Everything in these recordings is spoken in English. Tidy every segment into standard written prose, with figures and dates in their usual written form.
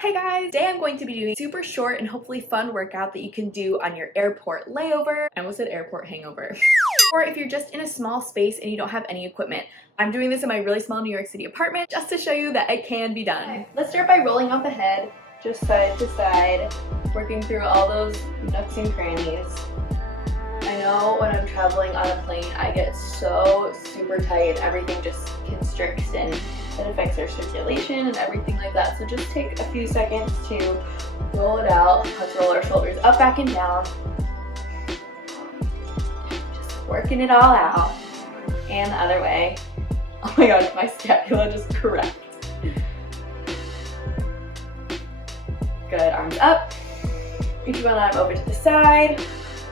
Hey guys, today I'm going to be doing a super short and hopefully fun workout that you can do on your airport layover. I almost said airport hangover. Or if you're just in a small space and you don't have any equipment. I'm doing this in my really small New York City apartment just to show you that it can be done. Okay, let's start by rolling off the head, just side to side, working through all those nooks and crannies. I know when I'm traveling on a plane, I get so super tight and everything just constricts and it affects our circulation and everything like that. So just take a few seconds to roll it out. Let's roll our shoulders up, back, and down. Just working it all out. And the other way. Oh my gosh, my scapula just cracked. Good, arms up. Reach one arm over to the side.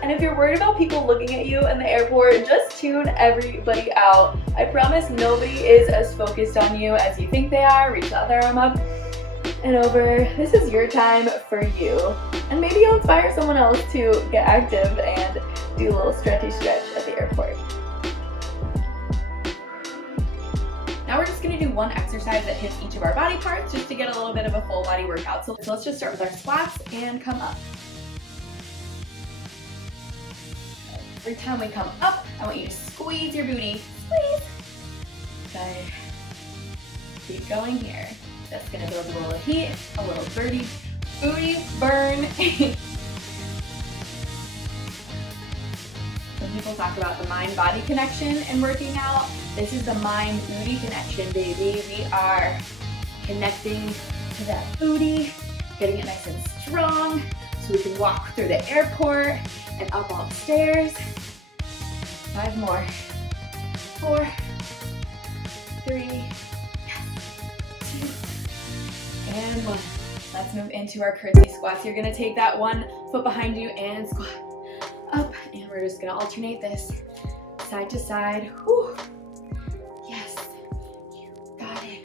And if you're worried about people looking at you in the airport, just tune everybody out. I promise nobody is as focused on you as you think they are. Reach the other arm up and over. This is your time for you. And maybe you'll inspire someone else to get active and do a little stretchy stretch at the airport. Now we're just gonna do one exercise that hits each of our body parts just to get a little bit of a full body workout. So let's just start with our squats and come up. Every time we come up, I want you to squeeze your booty. Squeeze. Good. Keep going here. That's gonna build a little heat, a little booty burn. Some people talk about the mind-body connection in working out. This is the mind-booty connection, baby. We are connecting to that booty, getting it nice and strong, so we can walk through the airport and up all the stairs. 5 more. 4, 3, 2, and 1. Let's move into our curtsy squats. You're gonna take that one foot behind you and squat up, and we're just gonna alternate this side to side. Whew. Yes, you got it.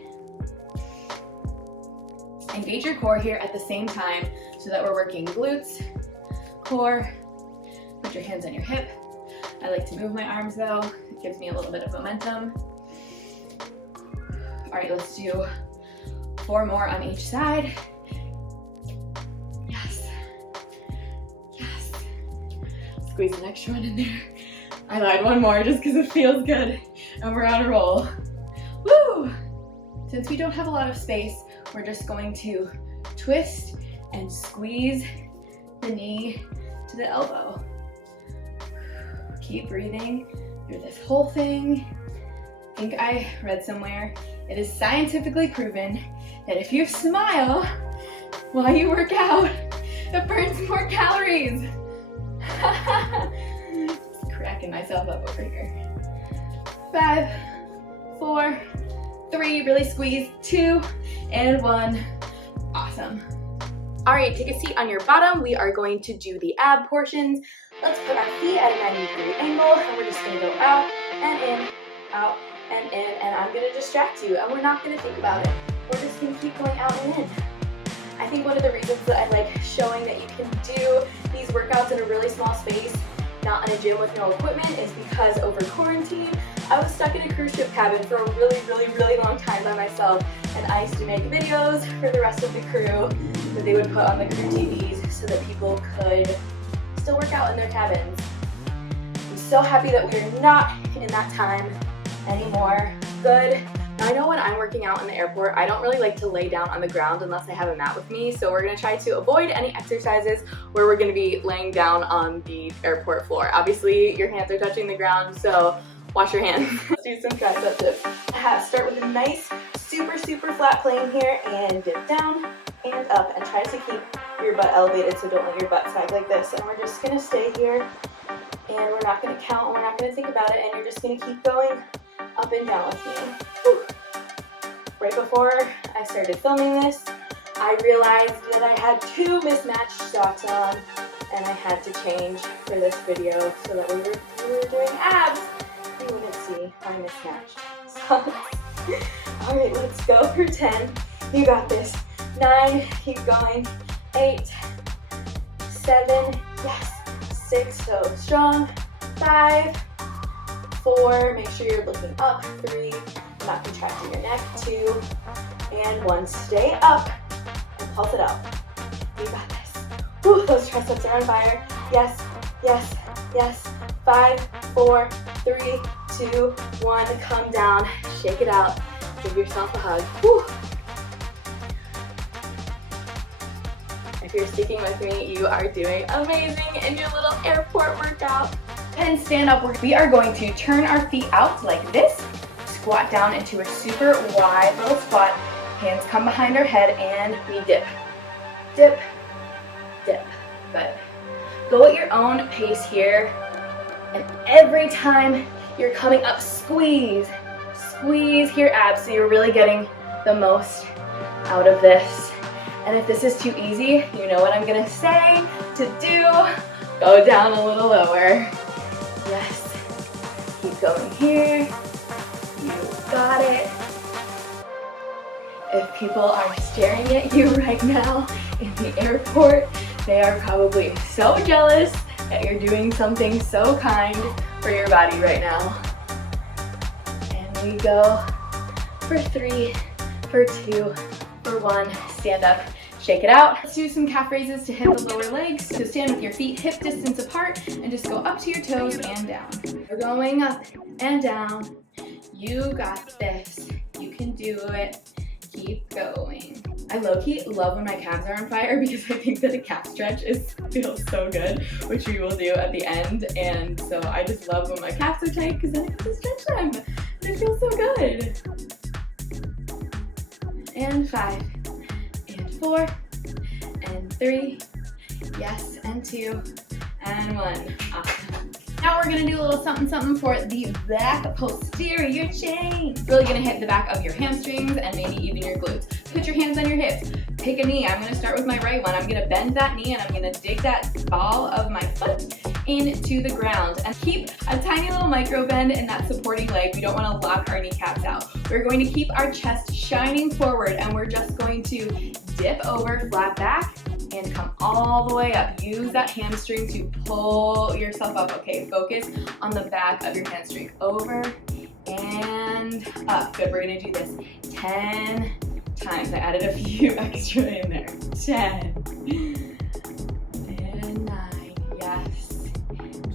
Engage your core here at the same time so that we're working glutes, core. Put your hands on your hip. I like to move my arms though. It gives me a little bit of momentum. All right, let's do 4 more on each side. Yes. Yes. Squeeze an extra one in there. I lied, 1 more just because it feels good. And we're on a roll. Woo! Since we don't have a lot of space, we're just going to twist and squeeze the knee to the elbow. Keep breathing through this whole thing. I think I read somewhere, it is scientifically proven that if you smile while you work out, it burns more calories. Just cracking myself up over here. 5, 4, 3, really squeeze, 2, and 1. Awesome. All right, take a seat on your bottom. We are going to do the ab portions. Let's put our feet at a 90-degree angle, and we're just gonna go out and in, out and in, and I'm gonna distract you, and we're not gonna think about it. We're just gonna keep going out and in. I think one of the reasons that I like showing that you can do these workouts in a really small space, not in a gym with no equipment, is because over quarantine, I was stuck in a cruise ship cabin for a really long time by myself, and I used to make videos for the rest of the crew that they would put on the crew TVs so that people could still work out in their cabins. I'm so happy that we are not in that time anymore. Good. Now I know when I'm working out in the airport, I don't really like to lay down on the ground unless I have a mat with me, so we're gonna try to avoid any exercises where we're gonna be laying down on the airport floor. Obviously, your hands are touching the ground, so wash your hands. Let's do some tricep dips. Start with a nice, super flat plane here, and dip down and up, and try to keep your butt elevated, so don't let your butt sag like this. And we're just gonna stay here, and we're not gonna count, and we're not gonna think about it, and you're just gonna keep going up and down with me. Whew. Right before I started filming this, I realized that I had 2 mismatched socks on, and I had to change for this video so that we were doing abs. You wouldn't see my mismatched socks. All right, let's go for 10. You got this. 9, keep going. 8, 7, yes. 6, so strong. 5, 4, make sure you're looking up. 3, not contracting your neck. 2, and 1. Stay up. pulse it out. You got this. Woo, those triceps are on fire. Yes, yes, yes. 5, 4, 3, 2, 1. Come down, shake it out. Give yourself a hug. Woo. If you're sticking with me, you are doing amazing in your little airport workout. And stand up. We are going to turn our feet out like this, squat down into a super wide little squat. Hands come behind our head and we dip. Dip, dip. Good. Go at your own pace here. And every time you're coming up, squeeze. Squeeze your abs so you're really getting the most out of this. And if this is too easy, you know what I'm gonna say to do. Go down a little lower. Yes. Keep going here. You got it. If people are staring at you right now in the airport, they are probably so jealous that you're doing something so kind for your body right now. And we go for 3, for 2, for 1. Stand up, shake it out. Let's do some calf raises to hit the lower legs. So stand with your feet hip distance apart and just go up to your toes and down. We're going up and down. You got this. You can do it. Keep going. I low-key love when my calves are on fire because I think that a calf stretch feels so good, which we will do at the end. And so I just love when my calves are tight because then I get to stretch them. And it feels so good. And 5, and 4, and 3, yes, and 2, and 1. Awesome. Now we're gonna do a little something something for the back posterior chain. Really gonna hit the back of your hamstrings and maybe even your glutes. Put your hands on your hips. Pick a knee. I'm gonna start with my right one. I'm gonna bend that knee and I'm gonna dig that ball of my foot into the ground. And keep a tiny little micro bend in that supporting leg. We don't wanna lock our kneecaps out. We're going to keep our chest shining forward and we're just going to dip over, flat back, and come all the way up. Use that hamstring to pull yourself up. Okay, focus on the back of your hamstring. Over and up. Good, we're gonna do this 10 times. I added a few extra in there. 10 and 9, yes.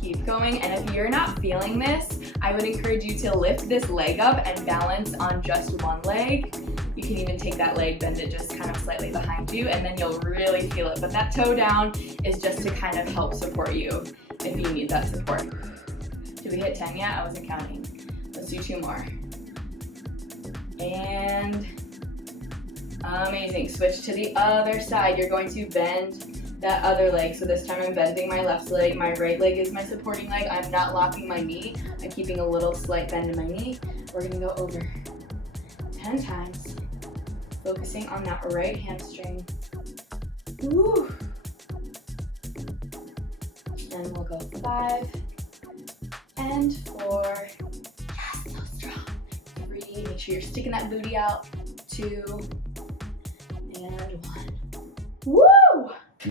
Keep going, and if you're not feeling this, I would encourage you to lift this leg up and balance on just one leg. You can even take that leg, bend it just kind of slightly behind you, and then you'll really feel it. But that toe down is just to kind of help support you if you need that support. Did we hit 10 yet? I wasn't counting. Let's do 2 more. And amazing. Switch to the other side. You're going to bend that other leg. So this time I'm bending my left leg. My right leg is my supporting leg. I'm not locking my knee. I'm keeping a little slight bend in my knee. We're gonna go over 10 times. Focusing on that right hamstring. Woo. And we'll go 5 and 4. Yes, so strong. 3. Make sure you're sticking that booty out. 2 and 1. Woo!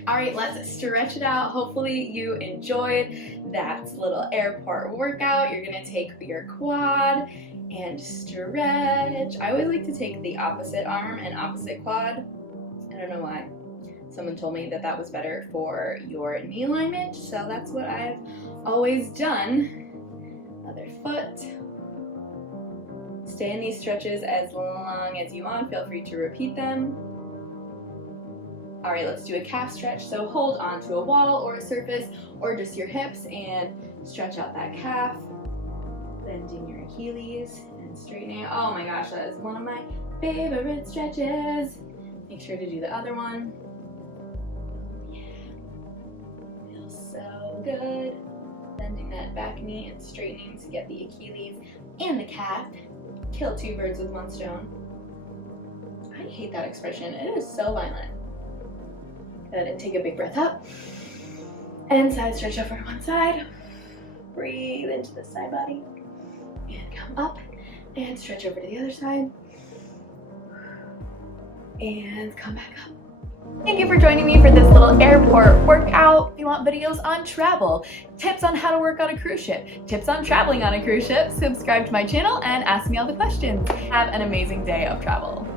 All right, let's stretch it out. Hopefully you enjoyed that little airport workout. You're gonna take your quad and stretch. I always like to take the opposite arm and opposite quad. I don't know why. Someone told me that that was better for your knee alignment, so that's what I've always done. Other foot. Stay in these stretches as long as you want. Feel free to repeat them. All right, let's do a calf stretch. So hold on to a wall or a surface or just your hips and stretch out that calf. Bending your Achilles and straightening. Oh my gosh, that is one of my favorite stretches. Make sure to do the other one. Yeah, feels so good. Bending that back knee and straightening to get the Achilles and the calf. Kill 2 birds with 1 stone. I hate that expression. It is so violent. Good. Take a big breath up. And side stretch over to one side. Breathe into the side body. And come up and stretch over to the other side. And come back up. Thank you for joining me for this little airport workout. If you want videos on travel, tips on how to work on a cruise ship, tips on traveling on a cruise ship, subscribe to my channel and ask me all the questions. Have an amazing day of travel.